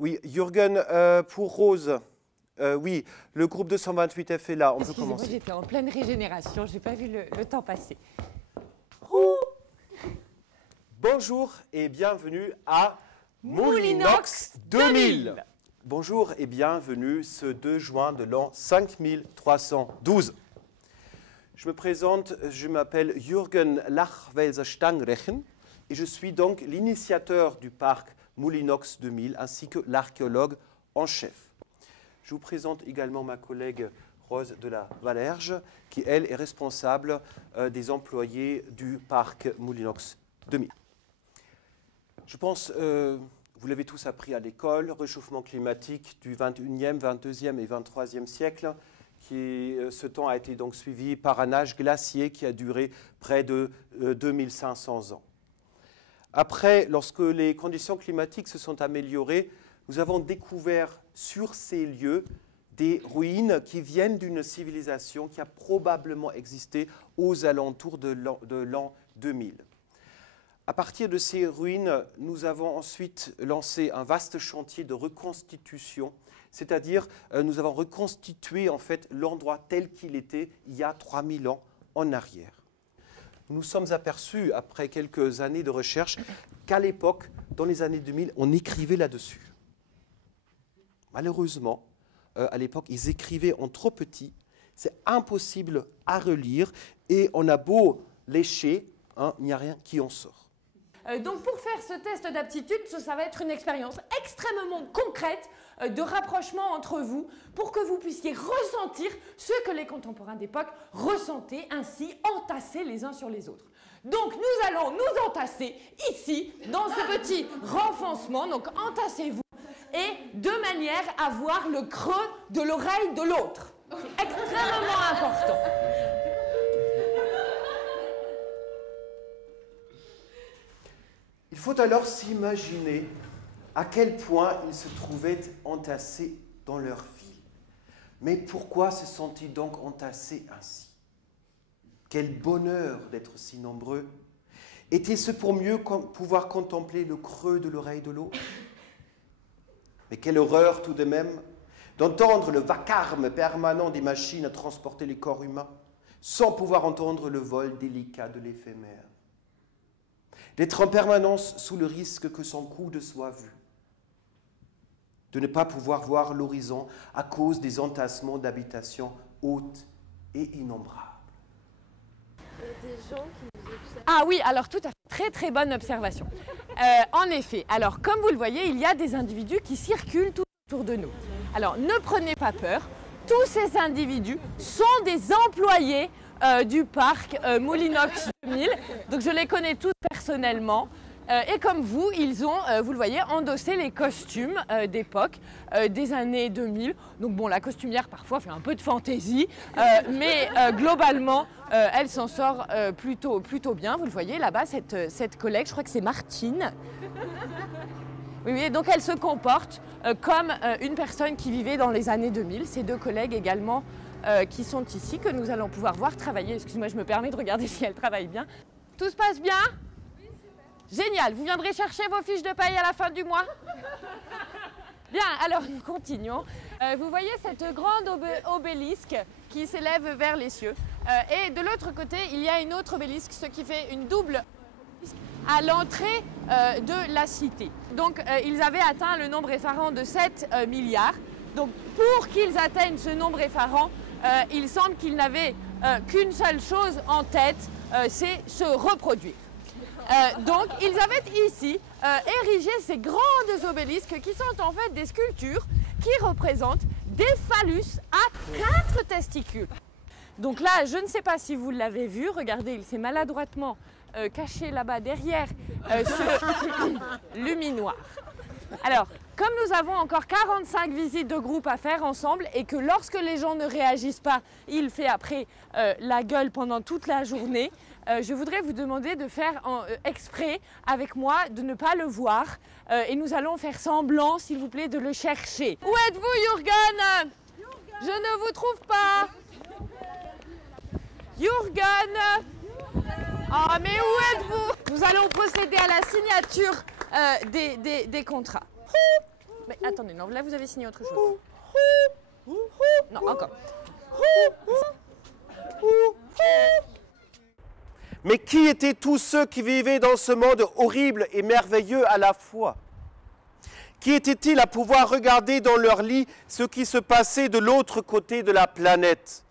Oui, Jürgen, pour Rose, oui, le groupe 228F est là, on peut commencer. Moi, j'étais en pleine régénération, je n'ai pas vu le temps passer. Bonjour et bienvenue à Moulinox 2000. Bonjour et bienvenue ce 2 juin de l'an 5312. Je me présente, je m'appelle Jürgen Lachwelser-Stangrechen et je suis donc l'initiateur du parc Moulinox 2000 ainsi que l'archéologue en chef. Je vous présente également ma collègue Rose de la Valerge qui, elle, est responsable des employés du parc Moulinox 2000. Je pense, vous l'avez tous appris à l'école, réchauffement climatique du 21e, 22e et 23e siècle. Ce temps a été donc suivi par un âge glaciaire qui a duré près de 2500 ans. Après, lorsque les conditions climatiques se sont améliorées, nous avons découvert sur ces lieux des ruines qui viennent d'une civilisation qui a probablement existé aux alentours de l'an 2000. À partir de ces ruines, nous avons ensuite lancé un vaste chantier de reconstitution, c'est-à-dire nous avons reconstitué en fait l'endroit tel qu'il était il y a 3000 ans en arrière. Nous nous sommes aperçus, après quelques années de recherche, qu'à l'époque, dans les années 2000, on écrivait là-dessus. Malheureusement, à l'époque, ils écrivaient en trop petit, c'est impossible à relire, et on a beau lécher, il n'y a rien qui en sort. Donc pour faire ce test d'aptitude, ça va être une expérience extrêmement concrète de rapprochement entre vous pour que vous puissiez ressentir ce que les contemporains d'époque ressentaient, ainsi entassés les uns sur les autres. Donc nous allons nous entasser ici, dans ce petit renfoncement, donc entassez-vous, et de manière à voir le creux de l'oreille de l'autre. C'est extrêmement important. Il faut alors s'imaginer à quel point ils se trouvaient entassés dans leur vie. Mais pourquoi se sont-ils donc entassés ainsi? Quel bonheur d'être si nombreux! Était-ce pour mieux pouvoir contempler le creux de l'oreille de l'autre? Mais quelle horreur tout de même d'entendre le vacarme permanent des machines à transporter les corps humains, sans pouvoir entendre le vol délicat de l'éphémère. D'être en permanence sous le risque que son coude soit vu, de ne pas pouvoir voir l'horizon à cause des entassements d'habitations hautes et innombrables. Des gens qui nous observent. Ah oui, alors tout à fait, très très bonne observation. En effet, alors comme vous le voyez, il y a des individus qui circulent tout autour de nous. Alors ne prenez pas peur, tous ces individus sont des employés du parc Moulinox 2000, donc je les connais tous personnellement. Et comme vous, ils ont, vous le voyez, endossé les costumes d'époque des années 2000. Donc bon, la costumière parfois fait un peu de fantaisie, mais globalement, elle s'en sort plutôt bien. Vous le voyez là-bas, cette collègue, je crois que c'est Martine. Oui, donc elle se comporte comme une personne qui vivait dans les années 2000. Ces deux collègues également qui sont ici, que nous allons pouvoir voir travailler. Excusez-moi, je me permets de regarder si elles travaillent bien. Tout se passe bien ? Génial, vous viendrez chercher vos fiches de paye à la fin du mois? Bien, alors nous continuons. Vous voyez cette grande obélisque qui s'élève vers les cieux. Et de l'autre côté, il y a une autre obélisque, ce qui fait une double obélisque à l'entrée de la cité. Donc ils avaient atteint le nombre effarant de 7 milliards. Donc pour qu'ils atteignent ce nombre effarant, il semble qu'ils n'avaient qu'une seule chose en tête, c'est se reproduire. Donc, ils avaient ici érigé ces grandes obélisques qui sont en fait des sculptures qui représentent des phallus à 4 testicules. Donc là, je ne sais pas si vous l'avez vu, regardez, il s'est maladroitement caché là-bas derrière ce luminoir. Alors, comme nous avons encore 45 visites de groupe à faire ensemble et que lorsque les gens ne réagissent pas, il fait après la gueule pendant toute la journée, je voudrais vous demander de faire exprès avec moi, de ne pas le voir et nous allons faire semblant, s'il vous plaît, de le chercher. Où êtes-vous, Jürgen? Je ne vous trouve pas. Jürgen? Oh, mais où êtes-vous? Nous allons procéder à la signature des contrats. Mais attendez, non, là vous avez signé autre chose. Non, encore. Mais qui étaient tous ceux qui vivaient dans ce monde horrible et merveilleux à la fois? Qui étaient-ils à pouvoir regarder dans leur lit ce qui se passait de l'autre côté de la planète?